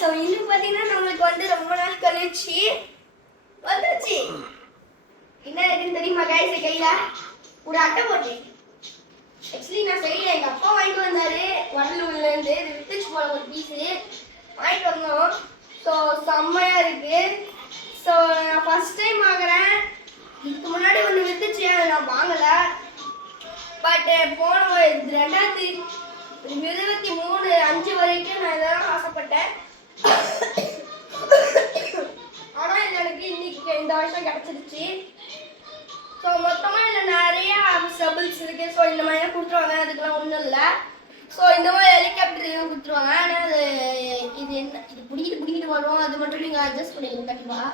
So இன்னும் பார்த்தீங்கன்னா நம்மளுக்கு வந்து ரொம்ப நாள் கழிச்சு வந்துச்சு. என்ன இருக்குன்னு தெரியுமா கைஸ்? கையில ஒரு அட்டை போட்டு ஆக்சுவலி நான் செய்யல, எங்கள் அப்பா வாங்கிட்டு வந்தாரு வடலூர்லேருந்து. இது வித்துச்சு போல ஒரு பீஸு வாங்கிட்டு வந்தோம். ஸோ செம்மையாக இருக்குது. ஸோ நான் ஃபஸ்ட் டைம் வாங்குறேன். இதுக்கு முன்னாடி ஒன்று வித்துச்சு, அதை நான் வாங்கலை. பட் போன 2023 வரைக்கும் நான் இதெல்லாம் ஆசைப்பட்டேன். ஆனால் இது எனக்கு இன்னைக்கு இந்த வருஷம் கிடச்சிருச்சு. ஸோ மொத்தமாக இதில் நிறைய சபிள்ஸ் இருக்குது. ஸோ இந்த மாதிரிலாம் கொடுத்துருவாங்க, அதுக்கெல்லாம் ஒன்றும் இல்லை. ஸோ இந்த மாதிரி ஹெலிகாப்டர் கொடுத்துருவாங்க. ஆனால் அது இது என்ன, இது பிடிக்கிட்டு வரும், அது மட்டும் நீங்கள் அட்ஜஸ்ட் பண்ணிக்கணும் கண்டிப்பாக.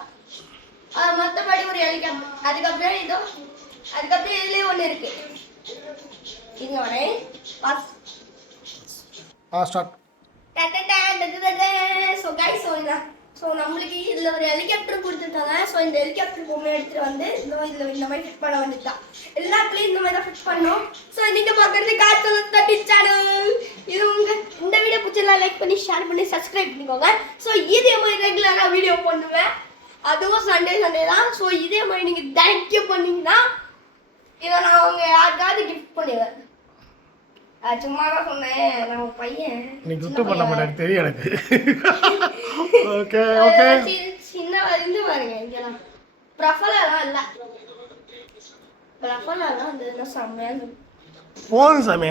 அது மற்றபடி ஒரு ஹெலிகாப்டர். அதுக்கப்புறம் இதுலேயே ஒன்று இருக்குது. இங்கே வரேன் பாஸ் ஸ்டார்ட். ஸோ நம்மளுக்கு இதில் ஒரு ஹெலிகாப்டர் கொடுத்துருக்காங்க. ஸோ இந்த ஹெலிகாப்டர் பொம்மை எடுத்துகிட்டு வந்து இதில் இந்த மாதிரி ஃபிட் பண்ண வந்துட்டான். எல்லாத்துலேயும் இந்த மாதிரி தான் ஃபிட் பண்ணோம். ஸோ நீங்கள் பார்க்குறது கார்ட்டூன் தட்டி சேனல். இது இந்த வீடியோ பிடிச்சலாம் லைக் பண்ணி ஷேர் பண்ணி சப்ஸ்கிரைப் பண்ணிக்கோங்க. ஸோ இதே மாதிரி ரெகுலராக வீடியோ பண்ணுவேன், அதுவும் சண்டே தான். ஸோ இதே மாதிரி நீங்கள் தேங்க்யூ பண்ணிங்கன்னா இதை நான் அவங்க யாருக்காவது கிஃப்ட் பண்ணிடுவேன். சும்மா தான் சொன்னேன், நான் பையன் நீ கிஃப்ட் பண்ண மாட்டேன் தெரியும் எனக்கு. Okay okay. சின்ன இருந்து பாருங்க, இங்கெல்லாம் ப்ரொஃபைலாம் இல்லை. ப்ரொஃபைலாம் வந்து என்ன செம்மையாக போன் சாமி.